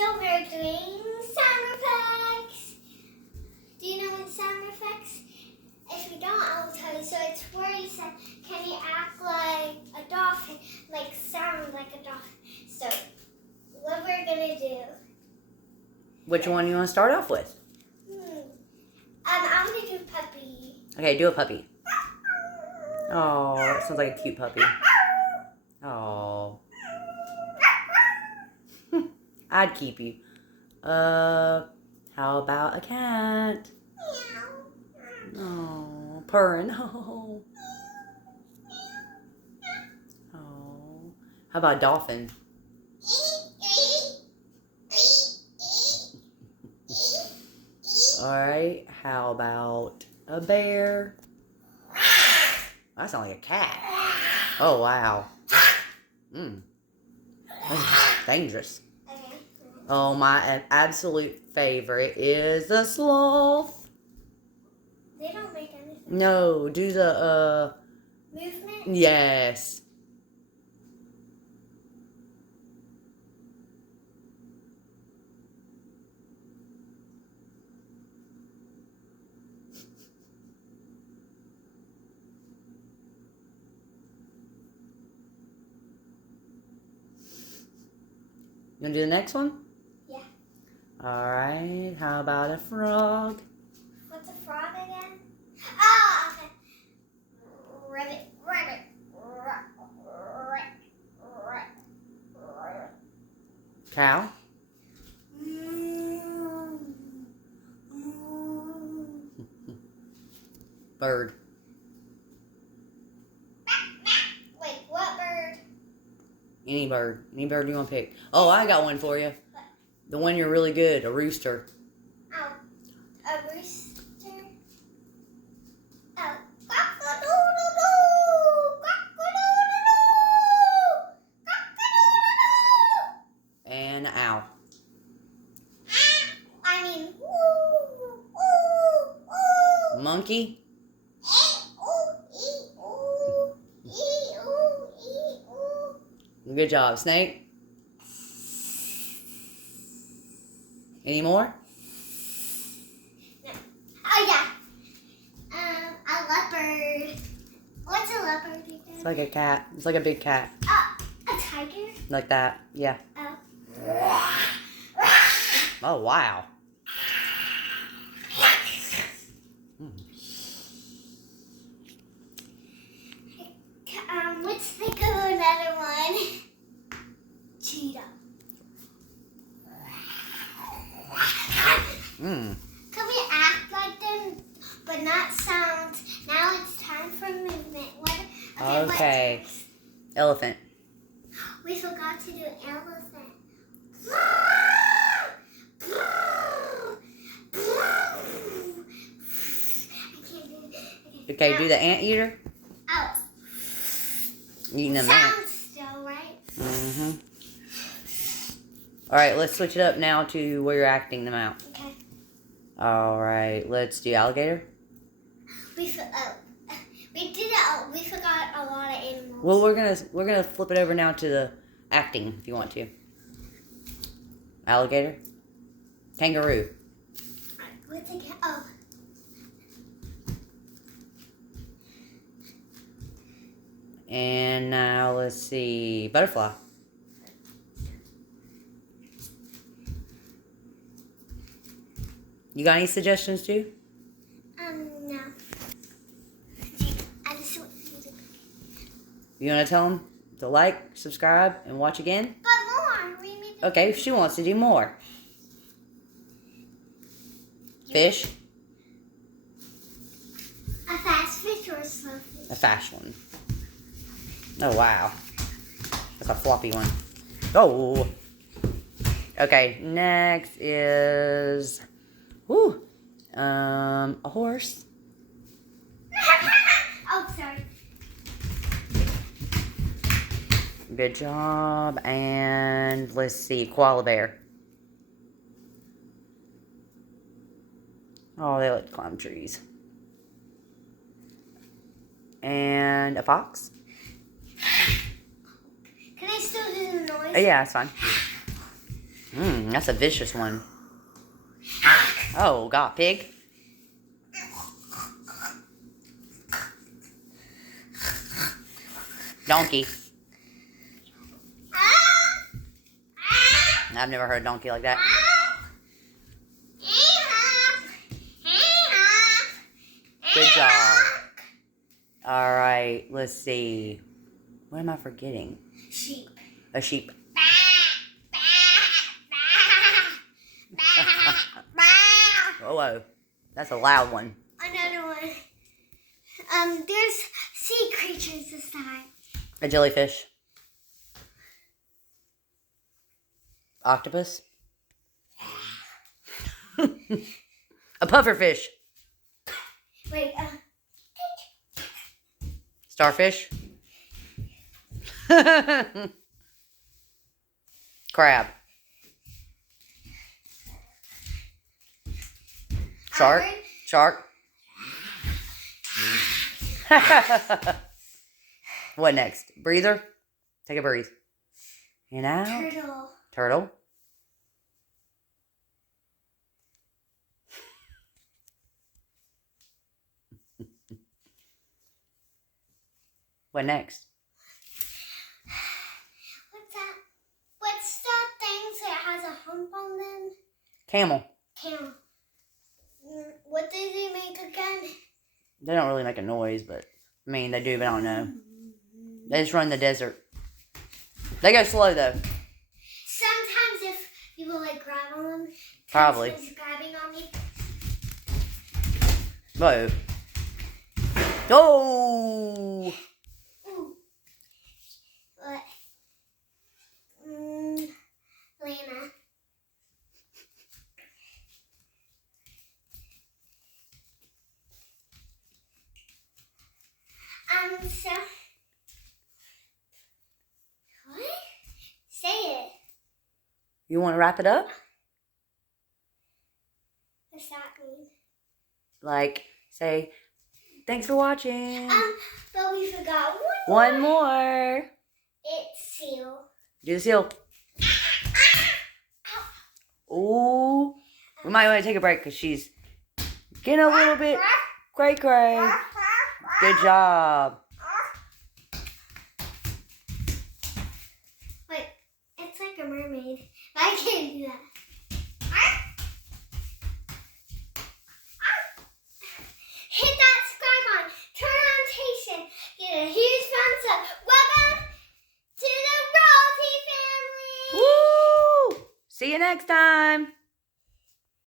So we're doing sound effects. Do you know what sound effects? If you don't, I'll tell you. So it's where you say, can you act like a dolphin, like sound like a dolphin. So what we're gonna do. Which one you want to start off with? I'm gonna do puppy. Okay, do a puppy. Oh, that sounds like a cute puppy. Oh. I'd keep you. How about a cat? Oh, purring. Oh. Oh. How about a dolphin? Alright, how about a bear? That sounds like a cat. Oh, wow. That's dangerous. Oh, my absolute favorite is the sloth. They don't make anything. No, do the, Movement? yes. You want to do the next one? Yeah. Alright, how about a frog? What's a frog again? Oh, okay. Ribbit, ribbit, Cow? Bird. Wait, what bird? Any bird. Any bird you want to pick. Oh, I got one for you. The one you're really good. A rooster. Oh, a rooster. Oh, cock-a-doodle-doo, cock-a-doodle-doo, cock-a-doodle-doo. And an owl. I mean, ooh, ooh, ooh. Monkey. Good job. Snake? Any more? No. Oh, yeah. A leopard. What's a leopard again? It's like a cat. It's like a big cat. A tiger? Like that. Yeah. Oh. Oh, wow. Let's think of another one. Cheetah. Can we act like them, but not sound? Now it's time for movement. Okay. Elephant. We forgot to do elephant. Okay, do the anteater. Oh. Eating a Sound ant. still, right? Mm-hmm. All right, let's switch it up now to where you're acting them out. Okay. All right, let's do alligator. We did it. We forgot a lot of animals. Well, we're gonna flip it over now to the acting if you want to. Alligator. Kangaroo. What's it? Oh. And now let's see, butterfly. You got any suggestions too? No. I just want you to. You want to tell them to like, subscribe, and watch again? But more. We need to. Okay, she wants to do more. Fish. A fast fish or a slow fish? A fast one. Oh, wow. That's a floppy one. Oh. Okay, next is... Whew. A horse. Oh, sorry. Good job. And let's see, koala bear. Oh, they like to climb trees. And a fox. Can I still do the noise? Oh, yeah, that's fine. That's a vicious one. Oh, God, pig. Donkey. I've never heard a donkey like that. Good job. All right, let's see. What am I forgetting? Sheep. A sheep. Whoa, that's a loud one. Another one. There's sea creatures this time. A jellyfish. Octopus. A pufferfish. Wait, Starfish. Crab. Shark. iron. Shark. What next? Breather. Take a breathe. And out. Turtle. Turtle. What next? What's that? What's that thing that has a hump on them? Camel. Camel. What did they make again? They don't really make a noise, but I mean, they do, but I don't know. They just run the desert. They go slow, though. Sometimes if people like grab on them. Probably. It's grabbing on me. Whoa. Oh! Ooh. What? Lana. So. What? Say it. You want to wrap it up? What's that mean? Like, say, thanks for watching. But we forgot One more. It's seal. Do the seal. Ooh. We might want to take a break because she's getting a little bit cray-cray. Good job. Wait, it's like a mermaid. But I can't do that. Hit that subscribe button. Turn on notification. Get a huge thumbs up. Welcome to the Royalty family. Woo! See you next time.